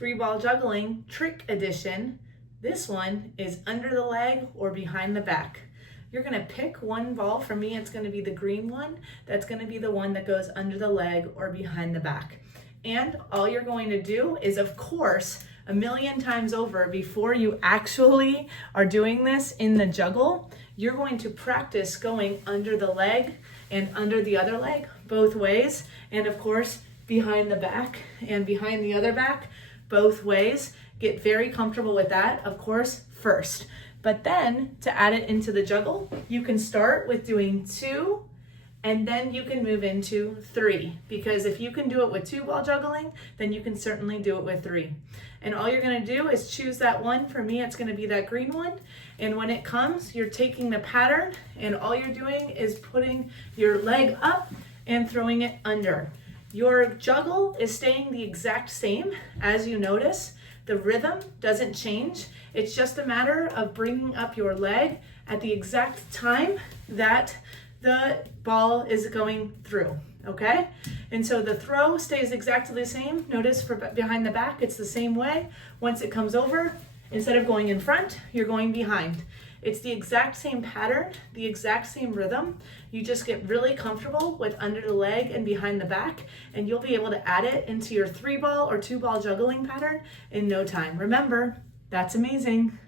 3-ball juggling trick edition. This one is under the leg or behind the back. You're gonna pick one ball. For me, it's gonna be the green one. That's gonna be the one that goes under the leg or behind the back. And all you're going to do is, of course, a million times over before you actually are doing this in the juggle, you're going to practice going under the leg and under the other leg, both ways. And of course, behind the back and behind the other back, both ways. Get very comfortable with that, of course, first. But then to add it into the juggle, you can start with doing 2 and then you can move into 3, because if you can do it with 2-ball juggling, then you can certainly do it with 3. And all you're gonna do is choose that one. For me, it's gonna be that green one. And when it comes, you're taking the pattern and all you're doing is putting your leg up and throwing it under. Your juggle is staying the exact same. As you notice, the rhythm doesn't change. It's just a matter of bringing up your leg at the exact time that the ball is going through, okay? And so the throw stays exactly the same. Notice for behind the back, it's the same way. Once it comes over, instead of going in front, you're going behind. It's the exact same pattern, the exact same rhythm. You just get really comfortable with under the leg and behind the back, and you'll be able to add it into your 3-ball or 2-ball juggling pattern in no time. Remember, that's amazing.